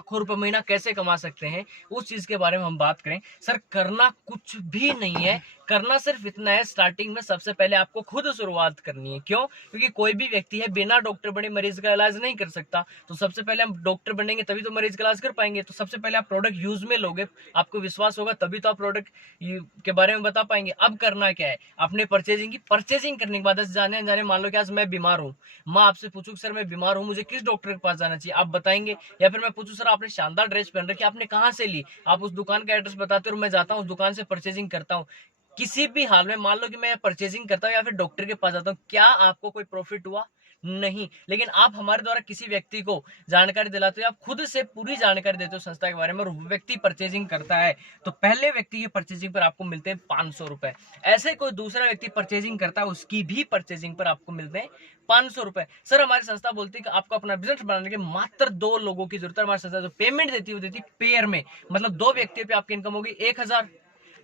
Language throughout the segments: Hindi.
लाखों रुपए महीना कैसे कमा सकते हैं, उस चीज के बारे में हम बात करें। सर करना कुछ भी नहीं है, करना सिर्फ इतना है, स्टार्टिंग में सबसे पहले आपको खुद शुरुआत करनी है। क्यों? क्योंकि कोई भी व्यक्ति है बिना डॉक्टर बने मरीज का इलाज नहीं कर सकता। तो सबसे पहले हम डॉक्टर बनेंगे तभी तो मरीज का इलाज कर पाएंगे। तो सबसे पहले आप प्रोडक्ट यूज में लोगे, आपको विश्वास होगा तभी तो आप प्रोडक्ट के बारे में बता पाएंगे। अब करना क्या है, आपने परचेजिंग की, परचेजिंग करने के बाद जाने जाने मान लो कि आज मैं बीमार हूँ, मैं आपसे पूछूं सर मैं बीमार हूँ, मुझे किस डॉक्टर के पास जाना चाहिए, आप बताएंगे। या फिर मैं पूछूं सर आपने शानदार ड्रेस पहन रखी, आपने कहाँ से ली, आप उस दुकान का एड्रेस बताते हो, मैं जाता हूँ उस दुकान से परचेजिंग करता हूँ। किसी भी हाल में मान लो कि मैं परचेजिंग करता हूँ या फिर डॉक्टर के पास जाता हूँ, क्या आपको कोई प्रॉफिट हुआ? नहीं। लेकिन आप हमारे द्वारा किसी व्यक्ति को जानकारी दिलाते हो, आप खुद से पूरी जानकारी देते हो संस्था के बारे में, और व्यक्ति परचेजिंग करता है, तो पहले व्यक्ति की परचेजिंग पर आपको मिलते हैं 500 रुपए। ऐसे कोई दूसरा व्यक्ति परचेजिंग करता है, उसकी भी परचेजिंग पर आपको मिलते हैं 500 रुपए। सर हमारी संस्था बोलती है कि आपको अपना बिजनेस बनाने के मात्र 2 लोगों की जरूरत है। हमारी संस्था जो पेमेंट देती है वो देती है पेयर में, मतलब 2 व्यक्तियों पे आपकी इनकम होगी 1000।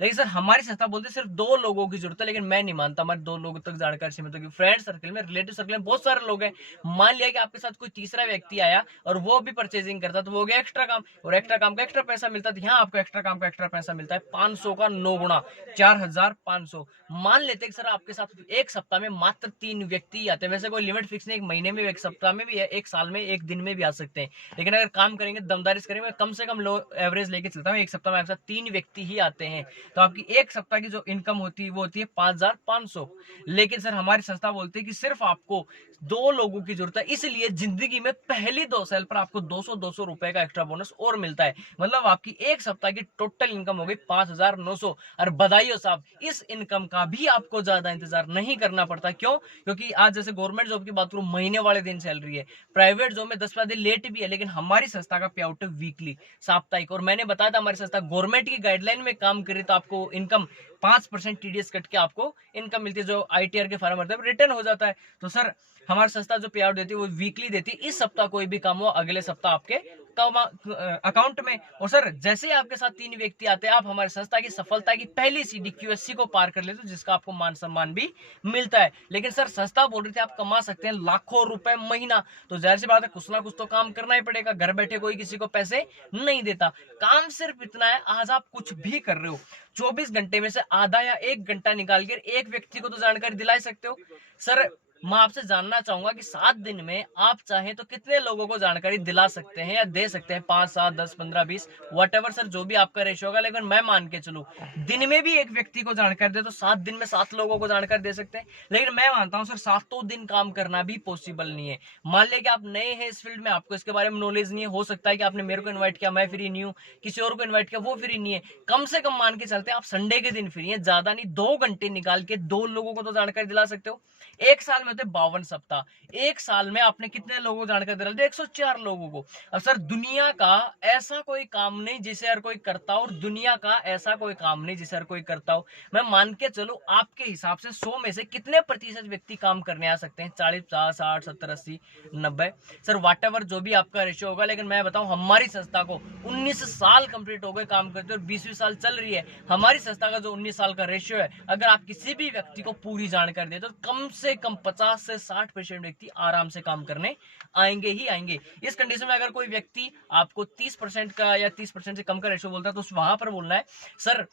लेकिन सर हमारी संस्था बोलती है सिर्फ 2 लोगों की जरूरत है, लेकिन मैं नहीं मानता हमारे 2 लोगों तक जानकारी सीमित होगी। फ्रेंड सर्कल में, रिलेटिव सर्कल में बहुत सारे लोग हैं, मान लिया कि आपके साथ कोई तीसरा व्यक्ति आया और वो भी परचेजिंग करता, तो वो हो गया एक्स्ट्रा काम, और एक्स्ट्रा काम का एक्स्ट्रा पैसा मिलता है। यहाँ आपको एक्स्ट्रा काम का एक्स्ट्रा पैसा मिलता है 500 का 9 गुना, 4500। मान लेते हैं सर आपके साथ एक सप्ताह में मात्र 3 व्यक्ति आते हैं, वैसे कोई लिमिट फिक्स नहीं, एक महीने में, एक सप्ताह में भी है, एक साल में, एक दिन में भी आ सकते हैं। लेकिन अगर काम करेंगे, दमदारी से करेंगे, कम से कम लो एवरेज लेके चलता हूँ, एक सप्ताह में आपके साथ 3 व्यक्ति ही आते हैं, तो आपकी एक सप्ताह की जो इनकम होती है वो होती है 5500। लेकिन सर हमारी संस्था बोलती है कि सिर्फ आपको 2 लोगों की जरूरत है, इसलिए जिंदगी में पहली 2 साल पर आपको 200 रुपए का एक्स्ट्रा बोनस और मिलता है। मतलब आपकी एक सप्ताह की टोटल इनकम हो गई 5900। और बधाई हो साहब, इस इनकम का भी आपको ज्यादा इंतजार नहीं करना पड़ता। क्यों? क्योंकि आज जैसे गवर्नमेंट जॉब की बात करूं, महीने वाले दिन सैलरी है, प्राइवेट जॉब में 10 दिन लेट भी है, लेकिन हमारी संस्था का पे आउट है वीकली, साप्ताहिक। और मैंने बताया था हमारी संस्था गवर्नमेंट की गाइडलाइन में काम करे तो आपको इनकम 5% टीडीएस कट के आपको इनकम मिलती है, जो आईटीआर के फार्म रिटर्न हो जाता है। तो सर हमारी संस्था जो पे आउट देती है वो वीकली देती है। इस सप्ताह कोई भी काम हो, अगले सप्ताह आपके अकाउंट में। और सर जैसे ही आपके साथ 3 व्यक्ति आते हैं, आप हमारी संस्था की सफलता की पहली सीढ़ी क्यूएससी को पार कर लेते हो, जिसका आपको मान सम्मान भी मिलता है। लेकिन सर संस्था बोल रही थी आप कमा सकते हैं लाखों रुपए महीना, तो जाहिर सी बात है कुछ ना कुछ तो काम करना ही पड़ेगा, घर बैठे कोई किसी को पैसे नहीं देता। काम सिर्फ इतना है, आज आप कुछ भी कर रहे हो, 24 घंटे में से आधा या 1 घंटा निकाल कर एक व्यक्ति को तो जानकारी दिला सकते हो। सर मैं आपसे जानना चाहूंगा कि 7 दिन में आप चाहें तो कितने लोगों को जानकारी दिला सकते हैं या दे सकते हैं? 5, 7, 10, 15, 20, वट एवर सर जो भी आपका रेशियो होगा। लेकिन मैं मान के चलूं दिन में भी एक व्यक्ति को जानकारी दे तो 7 दिन में 7 लोगों को जानकारी दे सकते हैं। लेकिन मैं मानता हूं सर 7 दिन काम करना भी पॉसिबल नहीं है। मान लिया कि आप नए हैं इस फील्ड में, आपको इसके बारे में नॉलेज नहीं है, हो सकता है कि आपने मेरे को इन्वाइट किया, मैं फ्री नहीं हूँ, किसी और को इन्वाइट किया, वो फ्री नहीं है, कम से कम मान के चलते हैं आप संडे के दिन फ्री है, ज्यादा नहीं, 2 घंटे निकाल के 2 लोगों को तो जानकारी दिला सकते हो। एक साल में होते 52 सप्ताह, एक साल में आपने कितने लोगों को जानकारी दिला दी? 104 लोगों को। अब सर दुनिया का ऐसा कोई काम नहीं जिसे हर कोई करता हो, और दुनिया का ऐसा कोई काम नहीं जिसे हर कोई करता हो। मैं मान के चलो आपके हिसाब से 100 में से कितने प्रतिशत व्यक्ति काम करने आ सकते हैं? 40, 50, 60, 70, 80, 90, सर वाट एवर जो भी आपका रेशियो होगा। लेकिन मैं बताऊं हमारी संस्था को 19 साल कंप्लीट हो गए काम करते, और 20वीं साल चल रही है हमारी संस्था का जो 19 साल का रेशियो है। अगर आप किसी भी व्यक्ति को पूरी जानकारी दे तो कम से कम 50 से 60% व्यक्ति आराम से काम करने आएंगे ही आएंगे। इस कंडीशन में अगर कोई व्यक्ति आपको 30% का या 30% से कम का रेशियो बोलता है, तो वहां पर बोलना है सर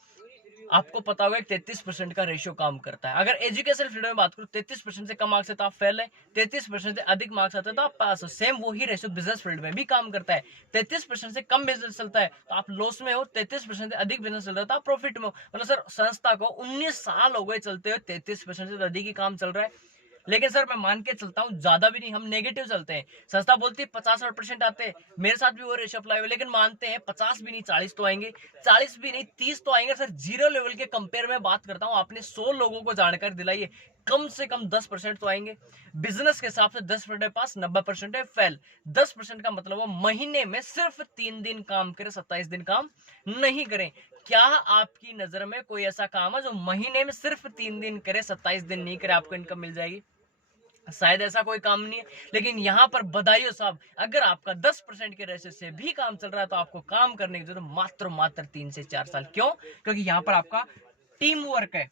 आपको पता होगा 33% का रेशियो काम करता है। अगर एजुकेशन फील्ड में बात करूं 33% से कम मार्क्स है तो आप फेल है, 33% से अधिक मार्क्स आते हैं तो आप पास हो। सेम वही रेशियो बिजनेस फील्ड में भी काम करता है। 33% से कम बिजनेस चलता है तो आप लॉस में हो, 33% से अधिक बिजनेस चलता है तो आप प्रॉफिट में हो। मतलब सर संस्था को 19 साल हो गए चलते हुए, 33% से अधिक ही काम चल रहा है। लेकिन सर मैं मान के चलता हूँ ज्यादा भी नहीं, हम नेगेटिव चलते हैं। संस्था बोलती है 50% आते हैं, मेरे साथ भी वो रेशियो अप्लाई हुआ, लेकिन मानते हैं 50 भी नहीं 40 तो आएंगे, 40 भी नहीं 30 तो आएंगे। सर जीरो लेवल के कंपेयर में बात करता हूँ, आपने 100 लोगों को जानकारी दिलाई है, कम से कम 10% तो आएंगे। बिजनेस के हिसाब से 10% पास, 90% है फेल। 10% का मतलब वो महीने में सिर्फ 3 दिन काम करे, 27 दिन काम नहीं करें। क्या आपकी नजर में कोई ऐसा काम है जो महीने में सिर्फ 3 दिन करे, 27 दिन नहीं करे, आपको इनकम मिल जाएगी? शायद ऐसा कोई काम नहीं है। लेकिन यहां पर बधाई हो साहब, अगर आपका 10% के रेशे से भी काम चल रहा है तो आपको काम करने की जरूरत मात्र 3 से 4 साल। क्यों? क्योंकि यहां पर आपका टीम वर्क है।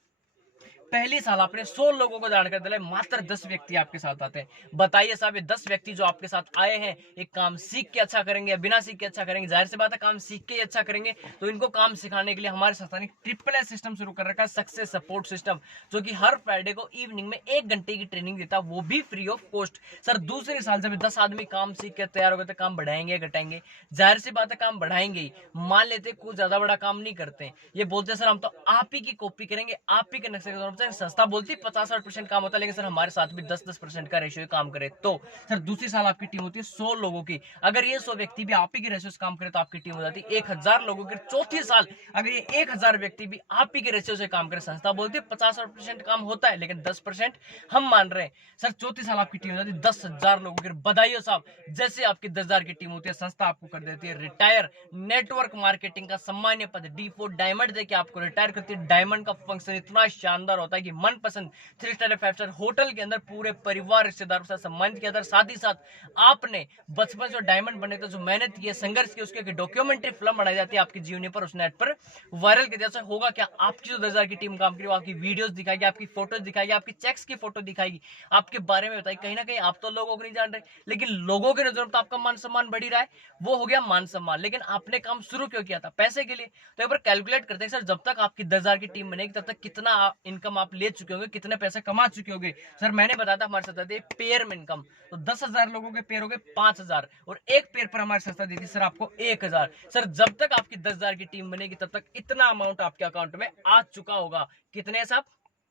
पहली साल आपने 100 लोगों को जानकारी दिलाई, मात्र 10 व्यक्ति आपके साथ आते हैं। बताइए साहब, ये 10 व्यक्ति जो आपके साथ आए हैं, एक काम सीख के अच्छा करेंगे या बिना सीख के अच्छा करेंगे? जाहिर सी बात है काम सीख के अच्छा करेंगे। तो इनको काम सिखाने के लिए हमारे संस्था ने SSS सिस्टम शुरू कर रखा है, सक्सेस सपोर्ट सिस्टम, जो कि हर फ्राइडे को इवनिंग में 1 घंटे की ट्रेनिंग देता है, वो भी फ्री ऑफ कॉस्ट। सर दूसरे साल जब 10 आदमी काम सीख के तैयार हो गए तो काम बढ़ाएंगे घटाएंगे? जाहिर सी बात है काम बढ़ाएंगे ही। मान लेते कुछ ज्यादा बड़ा काम नहीं करते, ये बोलते सर हम तो आप ही की कॉपी करेंगे, आप ही के नक्शे के। संस्था बोलती 50-60% काम होता है, लेकिन सर हमारे साथ भी 10-10% का रेशियो काम करे तो सर दूसरी साल आपकी टीम होती है 100 लोगों की। अगर ये 100 व्यक्ति भी आप ही के रेशियो से काम करे तो आपकी टीम हो जाती है 1000 लोगों की। चौथी साल अगर ये 1000 व्यक्ति भी आप ही के रेशियो से काम करे, संस्था बोलती है 50% काम होता है, लेकिन 10% हम मान रहे हैं। सर चौथी साल आपकी टीम हो जाती है 10,000 लोगों की। बधाई हो साहब, जैसे आपकी 10,000 की टीम होती है, संस्था आपको कर देती है रिटायर। नेटवर्क मार्केटिंग का सम्मान्य पद D4 डायमंड देके आपको रिटायर करती है। डायमंड का फंक्शन इतना शानदार होता है कि मनपसंद 3 स्टार 5 स्टार होटल के अंदर पूरे परिवार रिश्तेदारों के साथ सम्मानित किया था। साथ ही साथ आपने बचपन से डायमंड बनने का जो मेहनत की है, संघर्ष की, उसकी डॉक्यूमेंट्री फिल्म बनाई जाती है आपकी जीवनी पर, उस नेट पर वायरल किया जाता है। होगा क्या, आपकी जो 10,000 की टीम काम करी वो आपकी वीडियोस दिखाएगी, आपकी फोटोज दिखाएगी, आपकी चेक्स की फोटो दिखाएगी, आपके बारे में बताएगी। कहीं ना कहीं आप तो लोगों को नहीं जान रहे, लेकिन लोगों के नजर में तो आपका मान सम्मान बढ़ ही रहा है। वो हो गया मान सम्मान, लेकिन आपने काम शुरू क्यों किया था? पैसे के लिए। तो एक बार कैलकुलेट करते हैं सर, जब तक आपकी 10,000 की टीम बनेगी तब तक कितना इनकम आप ले चुके होंगे, कितने पैसे कमा चुके होंगे? सर मैंने बताया था हमारे साथ पेयर में इनकम, तो 10,000 लोगों के पेयर हो गए 5,000, और एक पेयर पर हमारी संस्था देती सर आपको 1,000। सर जब तक आपकी 10,000 की टीम बनेगी तब तक इतना अमाउंट आपके अकाउंट में आ चुका होगा। कितने साहब?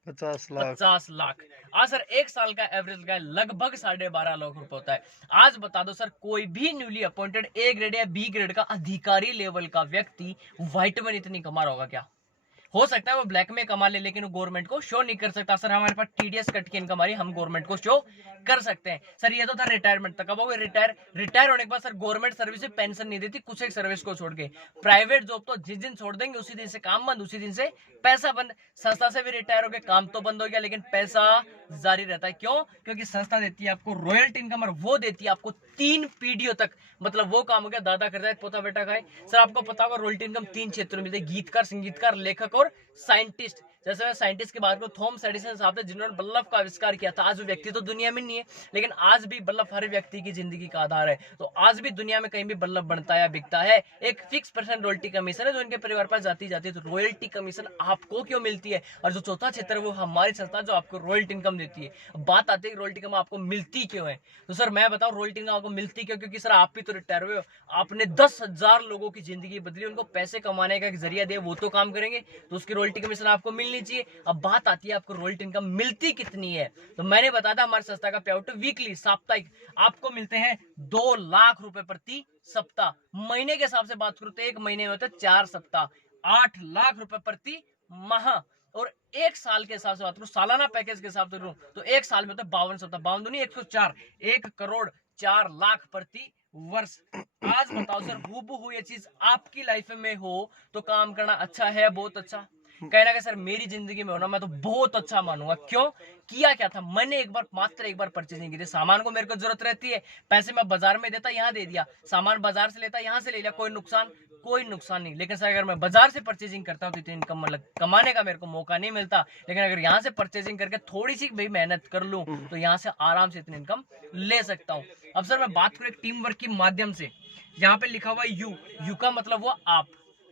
50 लाख। आज सर एक साल का एवरेज का लगभग 12.5 लाख रुपए होता है। आज बता दो सर, कोई भी न्यूली अपॉइंटेड A ग्रेड या B ग्रेड का अधिकारी लेवल का व्यक्ति व्हाइट में इतनी कमा रहा होगा क्या? हो सकता है वो ब्लैक में कमा ले, लेकिन वो गवर्नमेंट को शो नहीं कर सकता। सर हमारे पास TDS कट की इनकम आ रही, हम गवर्नमेंट को शो कर सकते हैं। सर ये तो था रिटायरमेंट तक। अब हो गए रिटायर होने के बाद सर गवर्नमेंट सर्विस में पेंशन नहीं देती, कुछ एक सर्विस को छोड़ के। प्राइवेट जॉब तो जिस दिन छोड़ देंगे उसी दिन से काम बंद, उसी दिन से पैसा बंद। संस्था से भी रिटायर हो गए, काम तो बंद हो गया, लेकिन पैसा जारी रहता है। क्यों? क्योंकि संस्था देती है आपको रॉयल्टी इनकम, और वो देती है आपको 3 पीढ़ियों तक। मतलब वो काम हो गया दादा कर जाए पोता बेटा खाए। सर आपको पता होगा रॉयल्टी इनकम 3 क्षेत्रों में मिलती है, गीतकार, संगीतकार, लेखक और साइंटिस्ट। जैसे मैं साइंटिस्ट की बात करूं, थॉमस एडिसन साहब थे जिन्होंने बल्ब का आविष्कार किया था। आज वो व्यक्ति तो दुनिया में नहीं है, लेकिन आज भी बल्ब हर व्यक्ति की जिंदगी का आधार है। तो आज भी दुनिया में कहीं भी बल्ब बनता है या बिकता है, एक फिक्स % रॉयल्टी कमीशन है जो इनके परिवार पास जाती है। तो रॉयल्टी कमीशन आपको क्यों मिलती है? और जो चौथा क्षेत्र है वो हमारी संस्था जो आपको रॉयल्टी इनकम देती है। बात आती है रॉयल्टी इनकम आपको मिलती क्यों है? तो सर मैं बताऊं रॉयल्टी इनकम आपको मिलती क्यों? क्योंकि सर आप भी तो रिटायर हुए हो, आपने 10,000 लोगों की जिंदगी बदली, उनको पैसे कमाने का एक जरिया दिया, वो तो काम करेंगे, तो उसकी रॉयल्टी कमीशन आपको मिलनी चाहिए। अब बात आती है आपको रॉयल्टी इनकम मिलती कितनी है? तो मैंने बताया था हमारी संस्था का पे आउट वीकली, साप्ताहिक आपको मिलते हैं 2 लाख रुपए प्रति सप्ताह। महीने के हिसाब से बात करूं तो एक महीने में होता है 4 सप्ताह, 8 लाख रुपए प्रति माह। और एक साल के हिसाब से बात करूं, सालाना पैकेज के हिसाब से करूं तो एक साल में होता है 52 सप्ताह, 52 नहीं 104, 1 करोड़ 4 लाख प्रति वर्ष। आज बताओ सर, हूबहू ये चीज आपकी लाइफ में हो तो काम करना अच्छा है, बहुत अच्छा? कहना कि सर मेरी जिंदगी में होना मैं तो बहुत अच्छा मानूंगा। क्यों? किया क्या था मैंने? मात्र एक बार परचेजिंग की थी। सामान को मेरे को जरूरत रहती है, पैसे मैं बाजार में देता यहाँ दे दिया, सामान बाजार से लेता यहाँ से ले लिया, कोई नुकसान नहीं। लेकिन सर अगर मैं बाजार से परचेजिंग करता हूँ तो इनकम मतलब कमाने का मेरे को मौका नहीं मिलता। लेकिन अगर यहाँ से परचेजिंग करके थोड़ी सी भी मेहनत कर लूँ तो यहाँ से आराम से इतनी इनकम ले सकता हूँ। अब सर मैं बात करूँ एक टीम वर्क के माध्यम से, यहाँ पे लिखा हुआ यू का मतलब वो आप।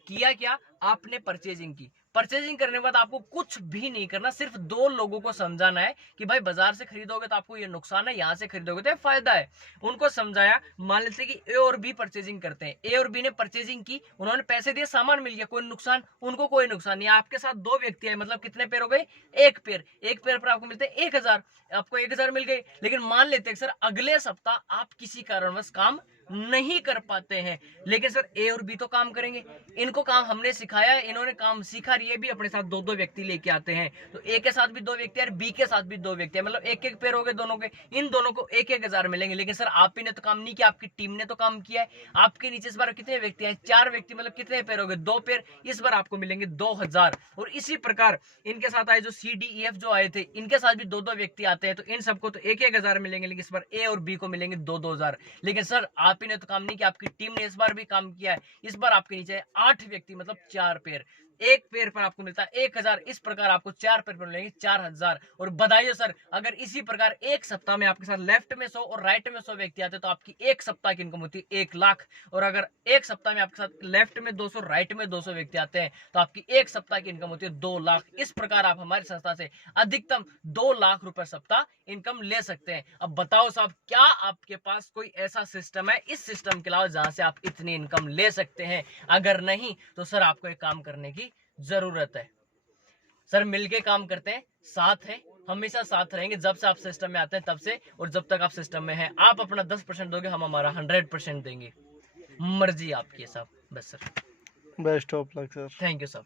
किया क्या? आपने परचेजिंग की। परचेजिंग करने के बाद आपको कुछ भी नहीं करना, सिर्फ 2 लोगों को समझाना है कि भाई बाजार से खरीदोगे तो आपको ये नुकसान है, यहाँ से खरीदोगे तो ये फायदा है। उनको समझाया। मान लेते कि ए और बी परचेजिंग करते हैं, ए और बी ने परचेजिंग की, उन्होंने पैसे दिए, सामान मिल गया, कोई नुकसान? उनको कोई नुकसान नहीं। आपके साथ 2 व्यक्ति आए, मतलब कितने पेयर हो गए? एक पेयर पर आपको मिलते हैं 1,000, आपको 1,000 मिल गए। लेकिन मान लेते हैं सर अगले सप्ताह आप किसी कारणवश काम नहीं कर पाते हैं, लेकिन सर ए और बी तो काम करेंगे, इनको काम हमने सिखाया है, इन्होंने काम सीखा, ये भी अपने साथ 2-2 व्यक्ति लेके आते हैं। तो ए के साथ भी 2 व्यक्ति और बी के साथ भी 2 व्यक्ति, मतलब एक पेयर हो गए दोनों के। इन दोनों को 1,000 मिलेंगे। लेकिन सर आप ही ने तो काम नहीं किया, आपकी टीम ने तो काम किया है। आपके नीचे इस बार कितने व्यक्ति हैं? 4 व्यक्ति, मतलब कितने पेयर हो गए? 2 पेयर। इस बार आपको मिलेंगे 2,000। और इसी प्रकार इनके साथ आए जो CDEF जो आए थे, इनके साथ भी 2-2 व्यक्ति आते हैं, तो इन सबको तो 1,000 मिलेंगे। लेकिन इस बार ए और बी को मिलेंगे 2,000। लेकिन सर आप आप ही ने तो काम नहीं किया, आपकी टीम ने इस बार भी काम किया है। इस बार आपके नीचे 8 व्यक्ति मतलब 4 पेयर, एक पेयर पर आपको मिलता है 1000। इस प्रकार आपको 4 पेयर पर मिलेंगे 4000। और बधाई सर, अगर इसी प्रकार एक सप्ताह में आपके साथ लेफ्ट में 100 और राइट में 100 व्यक्ति आते तो आपकी एक सप्ताह की इनकम होती है 1 लाख। और अगर एक सप्ताह में आपके साथ लेफ्ट में 200 राइट में 200 व्यक्ति आते हैं तो आपकी एक सप्ताह की इनकम होती है 2 लाख। इस प्रकार आप हमारी संस्था से अधिकतम 2 लाख रुपए सप्ताह इनकम ले सकते हैं। अब बताओ साहब, क्या आपके पास कोई ऐसा सिस्टम है इस सिस्टम के अलावा जहां से आप इतनी इनकम ले सकते हैं? अगर नहीं तो सर आपको एक काम करने की जरूरत है। सर मिलके काम करते हैं, साथ है, हमेशा साथ रहेंगे। जब से आप सिस्टम में आते हैं तब से, और जब तक आप सिस्टम में हैं, आप अपना 10% दोगे, हम हमारा 100% देंगे। मर्जी आपकी है साहब, बस sir. Best of luck sir. Thank you sir.